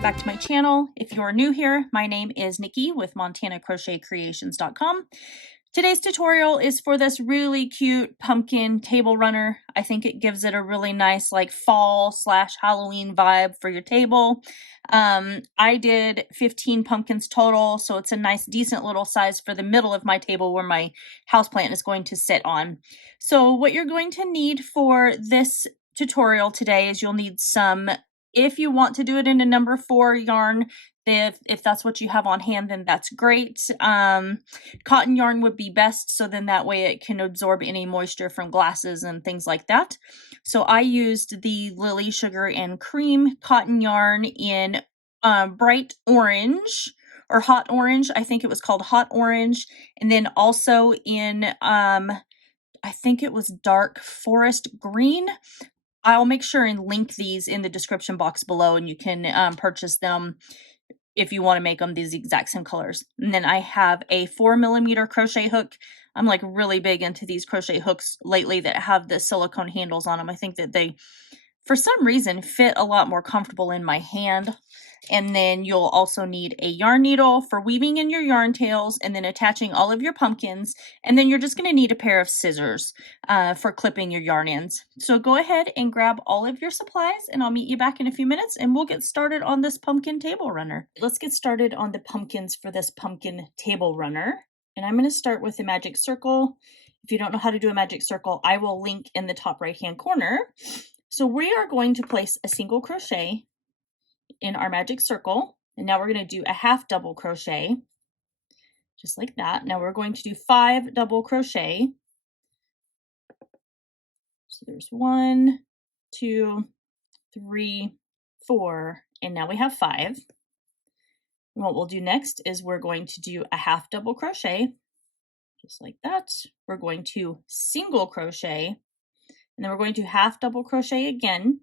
Back to my channel. If you're new here, my name is Nikki with montanacrochetcreations.com. Today's tutorial is for this really cute pumpkin table runner. I think it gives it a really nice like fall / Halloween vibe for your table. I did 15 pumpkins total, so it's a nice decent little size for the middle of my table where my houseplant is going to sit on. So what you're going to need for this tutorial today is you'll need some, if you want to do it in a number 4 yarn, if that's what you have on hand, then that's great. Cotton yarn would be best, so then that way it can absorb any moisture from glasses and things like that. So I used the Lily Sugar and Cream cotton yarn in bright orange or hot orange. I think it was called hot orange. And then also in, I think it was dark forest green. I'll make sure and link these in the description box below, and you can purchase them if you want to make them these exact same colors. And then I have a 4mm crochet hook. I'm like really big into these crochet hooks lately that have the silicone handles on them. I think that they, for some reason, fit a lot more comfortable in my hand. And then you'll also need a yarn needle for weaving in your yarn tails and then attaching all of your pumpkins. And then you're just going to need a pair of scissors for clipping your yarn ends. So go ahead and grab all of your supplies and I'll meet you back in a few minutes and we'll get started on this pumpkin table runner. Let's get started on the pumpkins for this pumpkin table runner. And I'm going to start with a magic circle. If you don't know how to do a magic circle, I will link in the top right hand corner. So we are going to place a single crochet in our magic circle, and now we're going to do a half double crochet just like that. Now we're going to do 5 double crochet. So there's 1, 2, 3, 4, and now we have 5. And what we'll do next is we're going to do a half double crochet just like that. We're going to single crochet, and then we're going to half double crochet again.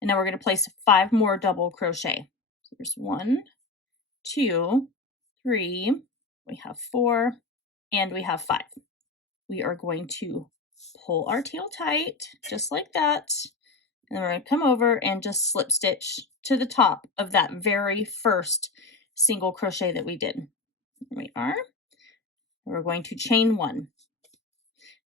And now we're going to place 5 more double crochet. So there's 1, 2, 3, we have 4, and we have 5. We are going to pull our tail tight, just like that. And then we're going to come over and just slip stitch to the top of that very first single crochet that we did. There we are. We're going to chain 1.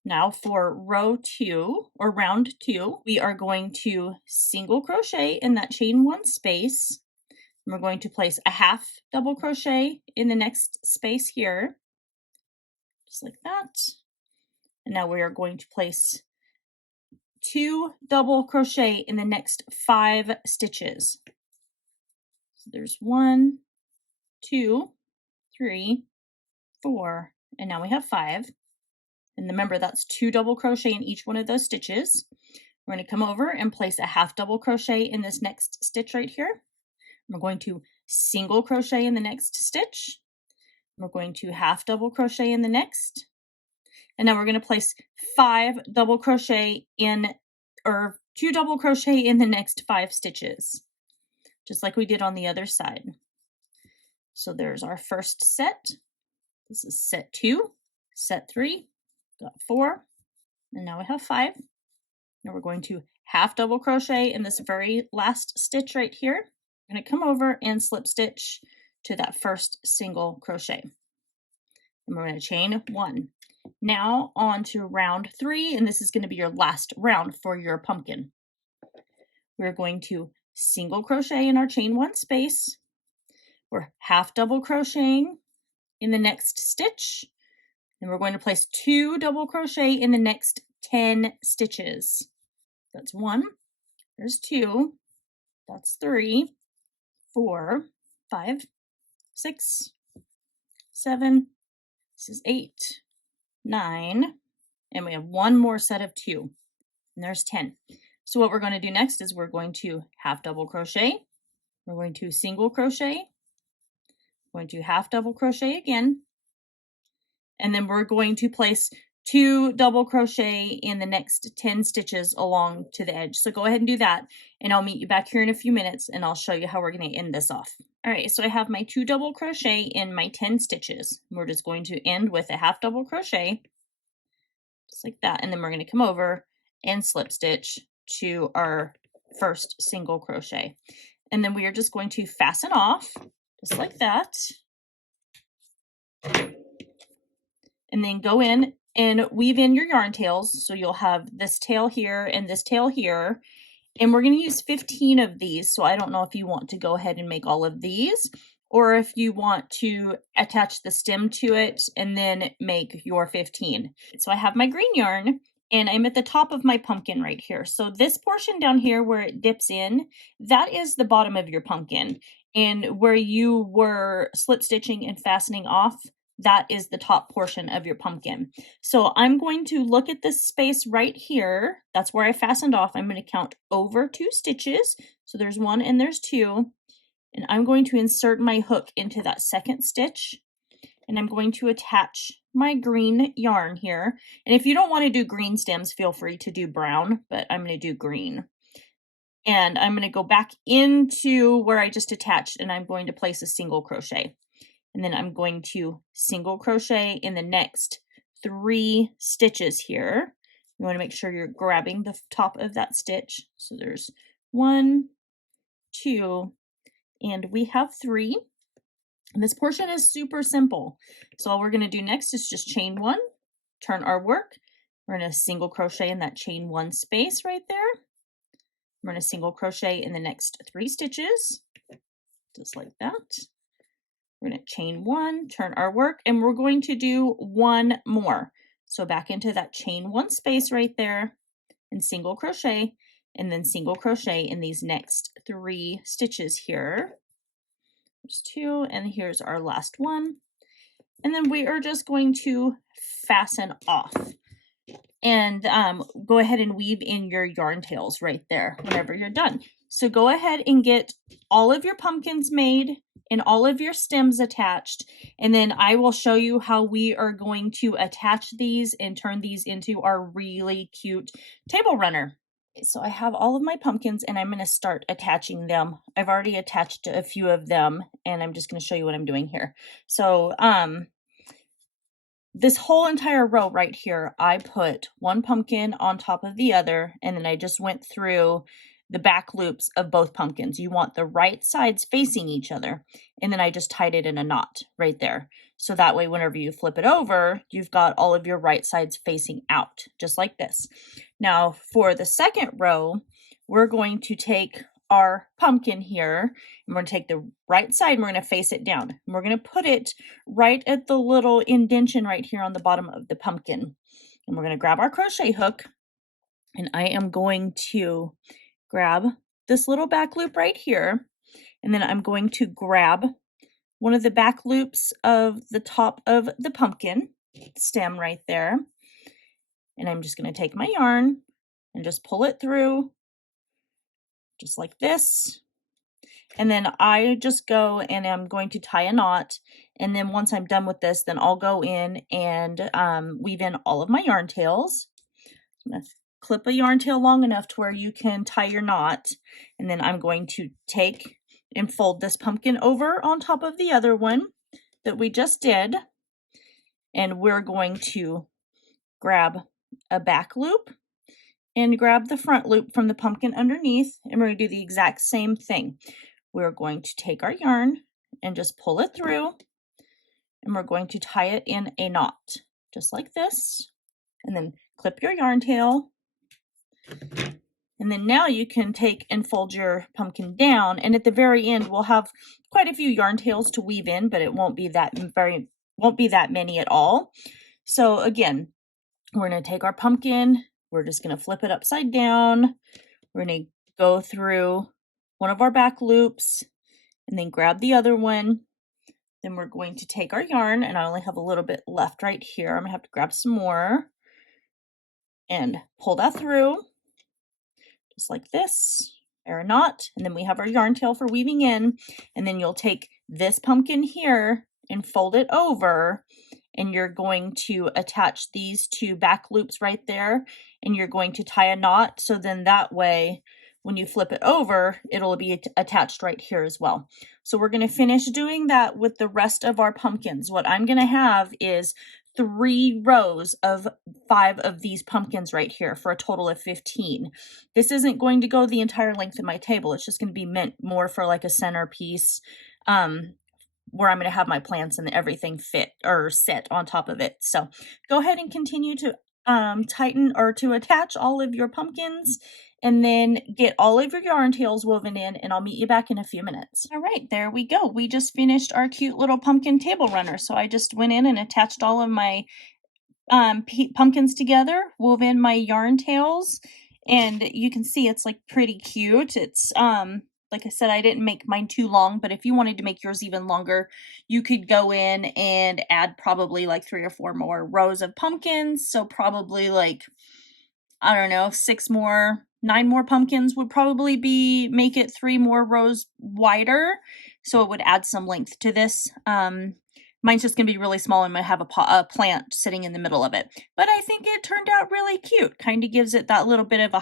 Now for row 2 or round 2, we are going to single crochet in that chain 1 space. And we're going to place a half double crochet in the next space here, just like that. And now we are going to place 2 double crochet in the next 5 stitches. So there's 1, 2, 3, 4, and now we have 5. And remember, that's 2 double crochet in each one of those stitches. We're going to come over and place a half double crochet in this next stitch right here. We're going to single crochet in the next stitch. We're going to half double crochet in the next. And now we're going to place 5 double crochet in, or 2 double crochet in the next 5 stitches, just like we did on the other side. So there's our first set. This is set 2, set 3. Got 4, and now we have 5. Now we're going to half double crochet in this very last stitch right here. I'm going to come over and slip stitch to that first single crochet. And we're going to chain 1. Now on to round 3, and this is going to be your last round for your pumpkin. We're going to single crochet in our chain 1 space. We're half double crocheting in the next stitch. And we're going to place 2 double crochet in the next 10 stitches. That's 1, there's 2, that's 3, 4, 5, 6, 7, this is 8, 9, and we have 1 more set of 2, and there's 10. So what we're going to do next is we're going to half double crochet, we're going to single crochet, we're going to half double crochet again, and then we're going to place 2 double crochet in the next 10 stitches along to the edge. So go ahead and do that, and I'll meet you back here in a few minutes and I'll show you how we're going to end this off. All right, so I have my 2 double crochet in my 10 stitches. We're just going to end with a half double crochet, just like that, and then we're going to come over and slip stitch to our first single crochet. and then we are just going to fasten off just like that. And then go in and weave in your yarn tails. So you'll have this tail here and this tail here. And we're going to use 15 of these. So I don't know if you want to go ahead and make all of these, or if you want to attach the stem to it and then make your 15. So I have my green yarn and I'm at the top of my pumpkin right here. So this portion down here where it dips in, that is the bottom of your pumpkin. And where you were slip stitching and fastening off, that is the top portion of your pumpkin. So I'm going to look at this space right here. That's where I fastened off. I'm going to count over 2 stitches. So there's 1 and there's 2. And I'm going to insert my hook into that second stitch. And I'm going to attach my green yarn here. And if you don't want to do green stems, feel free to do brown, but I'm going to do green. And I'm going to go back into where I just attached and I'm going to place a single crochet. And then I'm going to single crochet in the next 3 stitches here. You want to make sure you're grabbing the top of that stitch. So there's 1, 2, and we have 3. And this portion is super simple. So all we're going to do next is just chain 1, turn our work. We're going to single crochet in that chain 1 space right there. We're going to single crochet in the next 3 stitches, just like that. We're going to chain 1, turn our work, and we're going to do 1 more. So back into that chain 1 space right there and single crochet, and then single crochet in these next 3 stitches here. There's 2, and here's our last one. And then we are just going to fasten off. And go ahead and weave in your yarn tails right there whenever you're done. So go ahead and get all of your pumpkins made and all of your stems attached, and then I will show you how we are going to attach these and turn these into our really cute table runner. So I have all of my pumpkins and I'm going to start attaching them. I've already attached a few of them and I'm just going to show you what I'm doing here. So this whole entire row right here, I put 1 pumpkin on top of the other, and then I just went through the back loops of both pumpkins. You want the right sides facing each other, and then I just tied it in a knot right there. So that way, whenever you flip it over, you've got all of your right sides facing out, just like this. Now, for the second row, we're going to take our pumpkin here, and we're going to take the right side and we're going to face it down. And we're going to put it right at the little indentation right here on the bottom of the pumpkin. And we're going to grab our crochet hook, and I am going to grab this little back loop right here, and then I'm going to grab one of the back loops of the top of the pumpkin stem right there, and I'm just going to take my yarn and just pull it through just like this. And then I just go and I'm going to tie a knot. And then once I'm done with this, then I'll go in and weave in all of my yarn tails. I'm going to clip a yarn tail long enough to where you can tie your knot. And then I'm going to take and fold this pumpkin over on top of the other one that we just did. And we're going to grab a back loop and grab the front loop from the pumpkin underneath, and we're going to do the exact same thing. We're going to take our yarn and just pull it through, and we're going to tie it in a knot, just like this, and then clip your yarn tail. And then now you can take and fold your pumpkin down, and at the very end we'll have quite a few yarn tails to weave in, but it won't be that many at all. So again, we're going to take our pumpkin, we're just going to flip it upside down. We're going to go through one of our back loops and then grab the other one. Then we're going to take our yarn, and I only have a little bit left right here. I'm going to have to grab some more and pull that through just like this, or a knot. And then we have our yarn tail for weaving in. And then you'll take this pumpkin here and fold it over, and you're going to attach these 2 back loops right there, and you're going to tie a knot. So then that way, when you flip it over, it'll be attached right here as well. So we're going to finish doing that with the rest of our pumpkins. What I'm going to have is 3 rows of 5 of these pumpkins right here for a total of 15. This isn't going to go the entire length of my table. It's just going to be meant more for like a centerpiece, where I'm going to have my plants and everything fit or sit on top of it. So go ahead and continue to tighten or to attach all of your pumpkins, and then get all of your yarn tails woven in, and I'll meet you back in a few minutes. All right, there we go. We just finished our cute little pumpkin table runner. So I just went in and attached all of my pumpkins together, wove in my yarn tails, and you can see it's like pretty cute. It's like I said, I didn't make mine too long, but if you wanted to make yours even longer, you could go in and add probably like 3 or 4 more rows of pumpkins. So probably like, I don't know, 9 more pumpkins would probably make it 3 more rows wider. So it would add some length to this. Mine's just gonna be really small. I'm gonna have a plant sitting in the middle of it. But I think it turned out really cute. Kind of gives it that little bit of a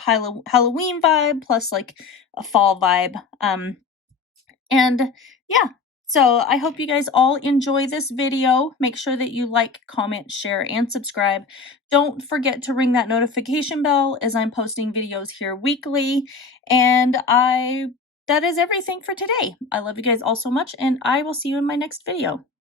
Halloween vibe, plus like a fall vibe. And yeah, so I hope you guys all enjoy this video. Make sure that you like, comment, share, and subscribe. Don't forget to ring that notification bell, as I'm posting videos here weekly. And that is everything for today. I love you guys all so much, and I will see you in my next video.